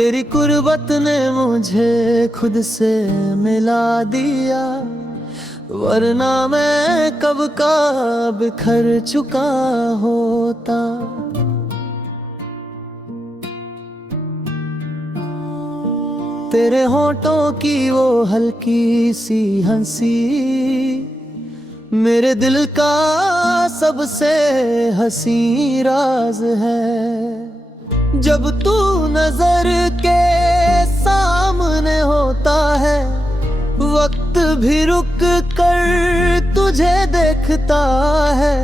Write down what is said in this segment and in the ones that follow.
तेरी कुर्बत ने मुझे खुद से मिला दिया, वरना मैं कब का बिखर चुका होता। तेरे होठों की वो हल्की सी हंसी मेरे दिल का सबसे हंसी राज है। जब तू नजर के सामने होता है, वक्त भी रुक कर तुझे देखता है।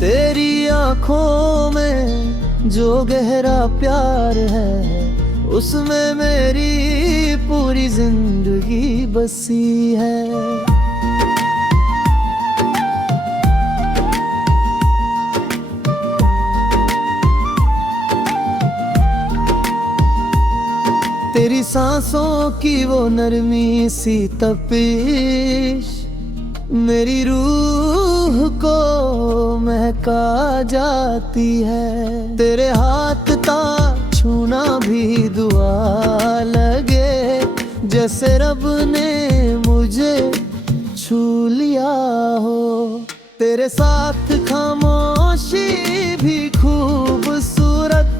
तेरी आंखों में जो गहरा प्यार है, उसमें मेरी पूरी जिंदगी बसी है। तेरी सांसों की वो नरमी सी तपिश मेरी रूह को महका जाती है। तेरे हाथ का छूना भी दुआ लगे, जैसे रब ने मुझे छू लिया हो। तेरे साथ खामोशी भी खूबसूरत,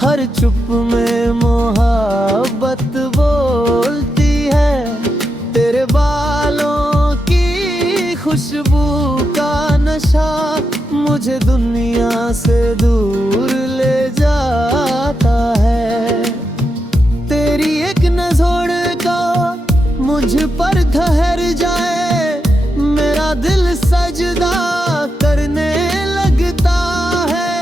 हर चुप में मोहब्बत बोलती है। तेरे बालों की खुशबू का नशा मुझे दुनिया से दूर ले जाता है। तेरी एक नजर का मुझ पर ठहर जाए, मेरा दिल सजदा करने लगता है।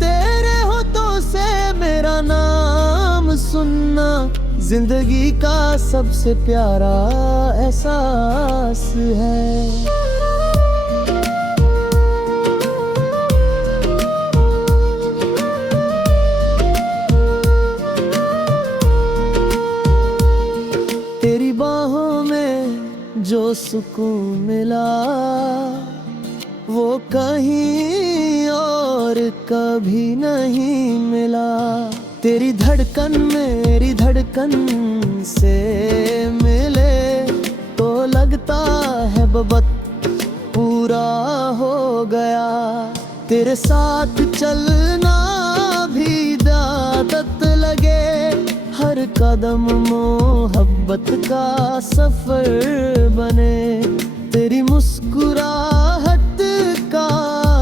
तेरे होठों से मेरा नाम सुनना जिंदगी का सबसे प्यारा एहसास है। तेरी बाहों में जो सुकून मिला, वो कहीं और कभी नहीं मिला। तेरी धड़कन मेरी धड़कन से मिले तो लगता है वक्त पूरा हो गया। तेरे साथ चलना भी इबादत लगे, हर कदम मोहब्बत का सफर बने। तेरी मुस्कुराहट का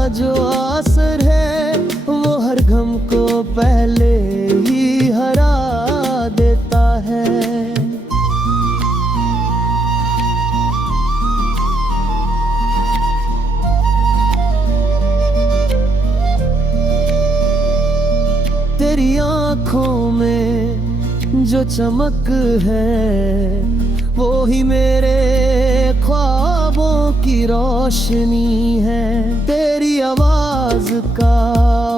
जो असर है, वो हर गम को पहले ही हरा देता है। तेरी आँखों में जो चमक है, वो ही मेरे ख्वाबों की रोशनी है। तेरी आवाज का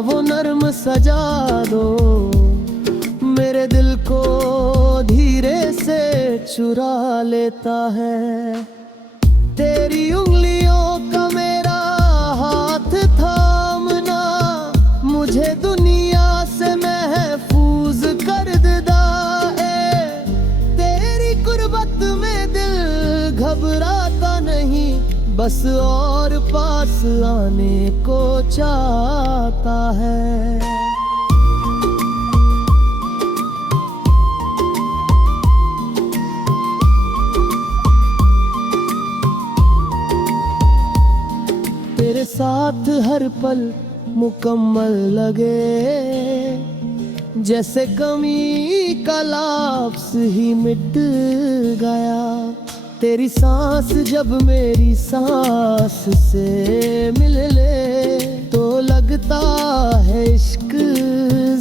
वो नर्म सजा दो, मेरे दिल को धीरे से चुरा लेता है। तेरी उंगलियों का मेरा हाथ थामना मुझे दुनिया से महफूज कर देता है। तेरी कुर्बत में दिल घबराता नहीं, बस और पास आने को चाहता है। तेरे साथ हर पल मुकम्मल लगे, जैसे कमी का लफ्ज़ ही मिट गया। तेरी सांस जब मेरी सांस से मिल ले, तो लगता है इश्क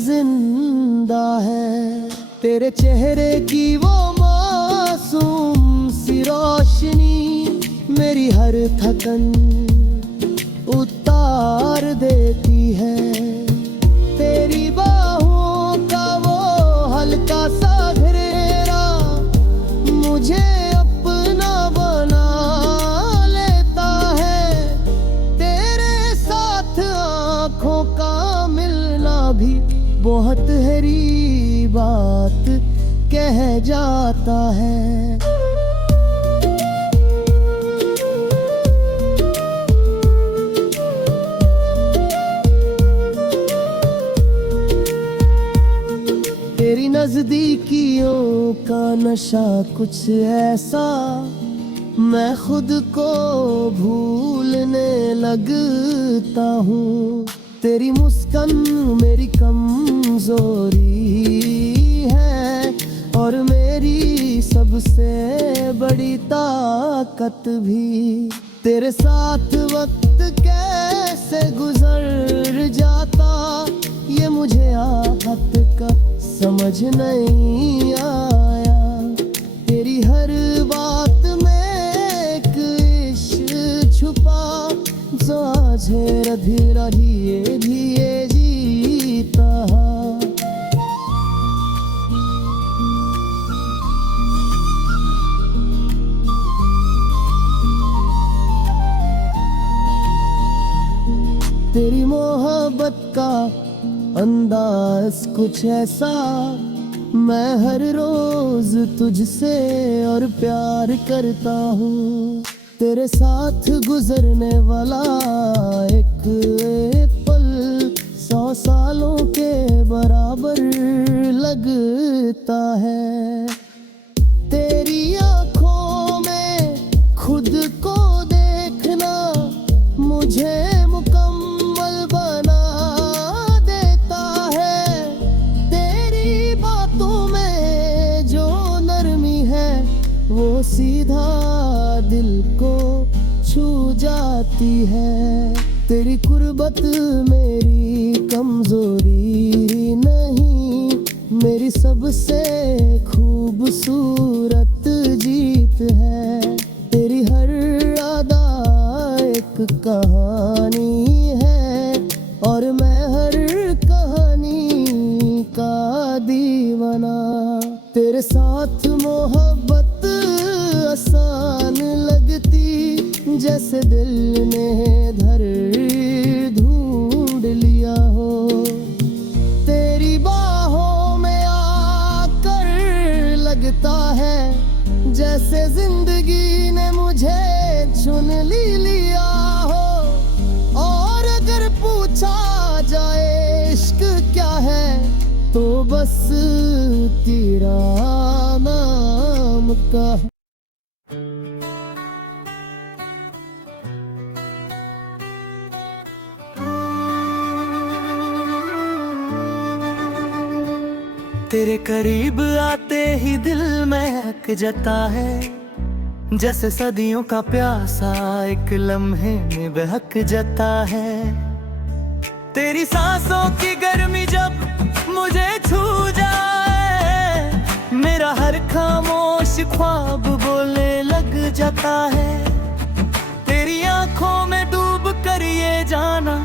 जिंदा है। तेरे चेहरे की वो मासूम सी रोशनी मेरी हर थकन उतार देती है। तेरी बाहों का वो हल्का सा घेरा मुझे अपना बना लेता है। तेरे साथ आँखों का मिलना भी बहुत गहरी बात कह जाता है। तेरी नजदीकियों का नशा कुछ ऐसा, मैं खुद को भूलने लगता हूँ। तेरी मुस्कान मेरी कमजोरी है और मेरी सबसे बड़ी ताकत भी। तेरे साथ वक्त कैसे गुजर जाता ये मुझे आहत का समझ नहीं आया। तेरी हर बात में एक इश्क छुपा जो आज धीरे धीरे धीरे जीता। तेरी मोहब्बत का अंदाज कुछ ऐसा, मैं हर रोज तुझसे और प्यार करता हूँ। तेरे साथ गुजरने वाला एक पल 100 सालों के बराबर लगता है। तेरी आँखों में खुद को देखना मुझे मुकम्मल बना देता है। तेरी बातों में जो नरमी है वो सीधा दिल को छू जाती है। तेरी कुर्बत मेरी कमजोरी नहीं, मेरी सबसे खूबसूरत जीत है। तेरी हर अदा एक कहानी है और मैं हर कहानी का दीवाना। तेरे साथ मोहब्बत आसान लगती जैसे दिल ने धर ढूंढ लिया हो। तेरी बाहों में आकर लगता है जैसे जिंदगी ने मुझे चुन लिया हो। और अगर पूछा जाए इश्क क्या है तो बस तेरा नाम का। तेरे करीब आते ही दिल महक जाता है, जैसे सदियों का प्यासा एक लम्हे में बहक जाता है। तेरी सांसों की गर्मी जब मुझे छू जाए, मेरा हर खामोश ख्वाब बोलने लग जाता है। तेरी आंखों में डूब कर ये जाना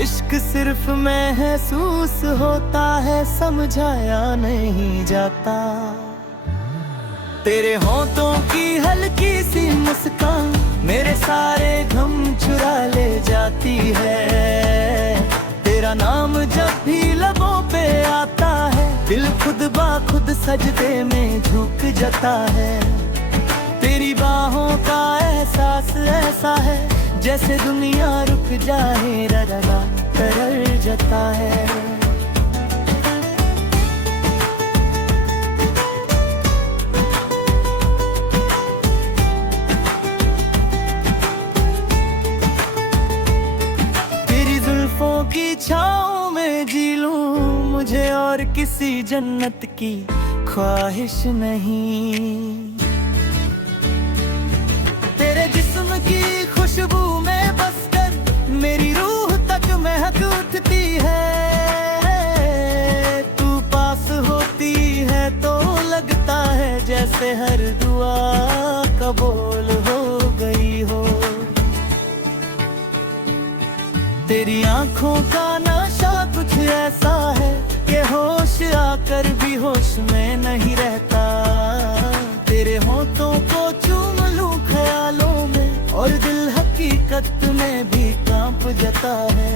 इश्क सिर्फ महसूस होता है, समझाया नहीं जाता। तेरे होठों की हल्की सी मुस्कान मेरे सारे गम चुरा ले जाती है। तेरा नाम जब भी लबों पे आता है, दिल खुद ब खुद सजदे में झुक जाता है। तेरी बाहों का एहसास ऐसा है जैसे दुनिया रुक जाए, रगा कर जाता है। तेरी जुल्फों की छाँव में जी लूं, मुझे और किसी जन्नत की ख्वाहिश नहीं। तेरे जिस्म की खुशबू में बसकर मेरी रूह तक महक उठती है। तू पास होती है तो लगता है जैसे हर दुआ कबूल हो गई हो। तेरी आंखों का नशा कुछ ऐसा है कि होश आकर भी होश में नहीं रहता। तेरे होठों को चूम लूं ख्यालों में और दिल हकीकत में भी कांप जाता है।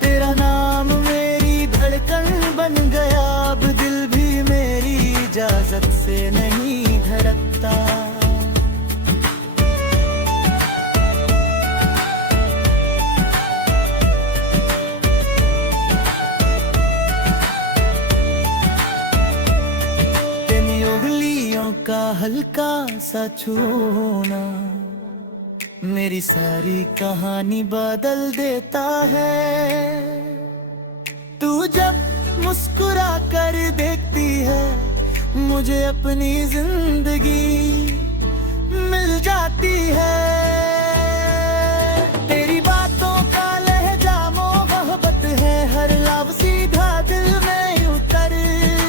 तेरा नाम मेरी धड़कन बन गया, अब दिल भी इजाजत से नहीं धड़कता। तेरी उंगलियों का हल्का सा छूना मेरी सारी कहानी बदल देता है। तू जब मुस्कुरा कर देखती है मुझे अपनी जिंदगी मिल जाती है। तेरी बातों का लहजा मोहब्बत है, हर लफ्ज़ सीधा दिल में उतर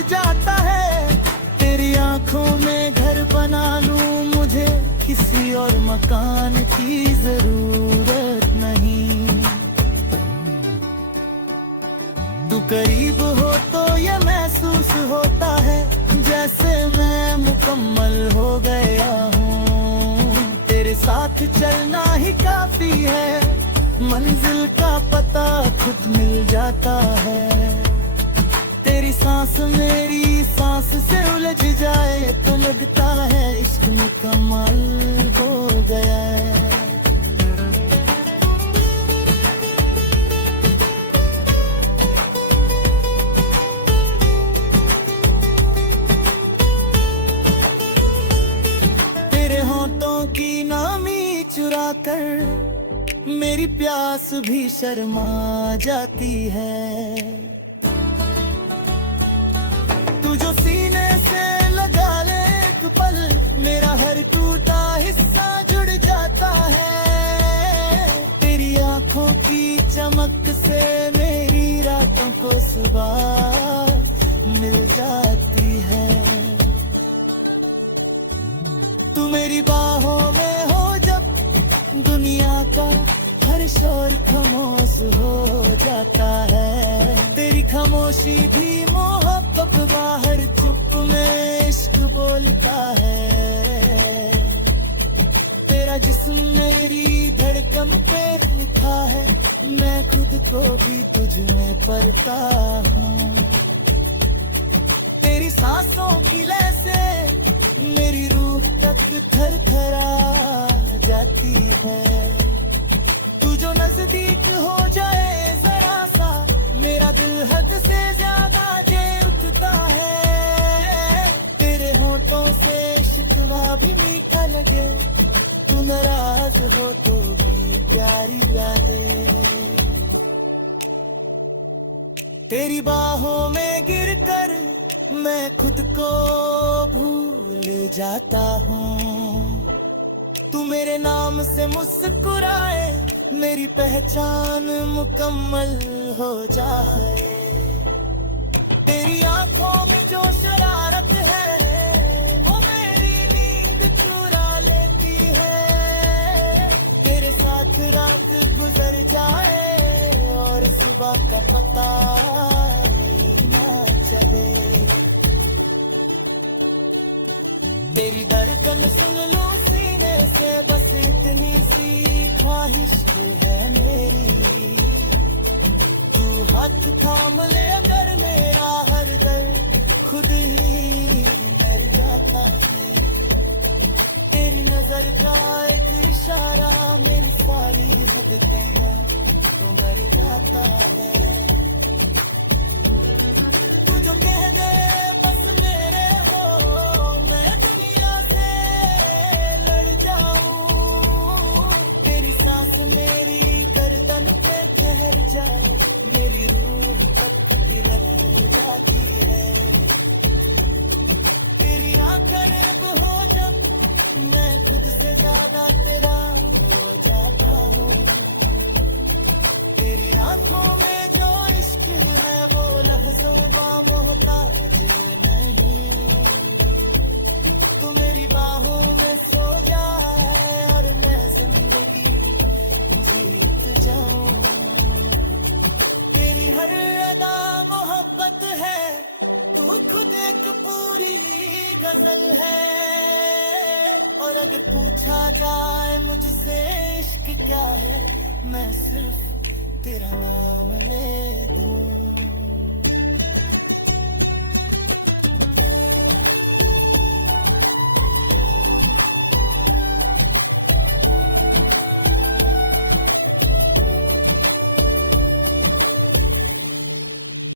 जाता है। तेरी आंखों में घर बना लूं मुझे किसी और मकान की जरूरत नहीं। तू करीब हो तो ये महसूस होता है जैसे मैं मुकम्मल हो गया हूँ। तेरे साथ चलना ही काफी है, मंजिल का पता खुद मिल जाता है। तेरी सांस मेरी सांस से उलझ जाए तो लगता है इश्क मुकम्मल हो गया है। तेरे होठों की नामी चुरा कर मेरी प्यास भी शर्मा जाती है। तू जो सीने से लगा ले एक पल मेरा हर टूटा हिस्सा जुड़ जाता है। तेरी आंखों की चमक से मेरी रातों को सुबह मिल जाती है। तू मेरी बाहों में हो जब दुनिया का हर शोर खामोश हो जाता है। तेरी खामोशी भी मोहब्बत बाहर चुप में इश्क बोलता है। तेरा जिस्म मेरी धड़कन पे लिखा है, मैं खुद को भी तुझ में पढ़ता हूँ। तेरी सांसों की लय से मेरी रूह तक थरथरा जाती है। तू जो नजदीक हो जाए जरा सा मेरा दिल हद से ज्यादा जे उठता है। तेरे होठों से शिकवा भी मीठा लगे, तू नाराज हो तो भी प्यारी यादें। तेरी बाहों में गिरकर मैं खुद को भूल जाता हूँ। तू मेरे नाम से मुस्कुराए मेरी पहचान मुकम्मल हो जाए। तेरी आंखों में जो शरारत है वो मेरी नींद चुरा लेती है। तेरे साथ रात गुजर जाए और सुबह का पता ना चले। तेरी धड़कन सुन लो सीने से बस इतनी सी ख्वाहिश है मेरी। तू हाथ थाम ले अगर मेरा हर दर्द खुद ही मर जाता है। तेरी नजर का एक इशारा मेरी सारी हद तो मर जाता है। तू जो कह दे बस मेरे हो मैं दुनिया से लड़ जाऊं। तेरी सांस मेरी गर्दन पे ठहर जाए मेरी रूह तब हिल जाती है। तेरी आंखें हो जब मैं खुद से ज्यादा तेरा हो जाता हूँ। तेरी आंखों में जो इश्क है वो लफ्ज़ों का मोहताज नहीं। तू मेरी बाहों में सो जाए और मैं जिंदगी जीत जाऊं। तेरी हर अदा मोहब्बत है, तू खुद एक पूरी गजल है। और अगर पूछा जाए मुझसे इश्क क्या है, मैं सिर्फ तेरा नाम ले दूं।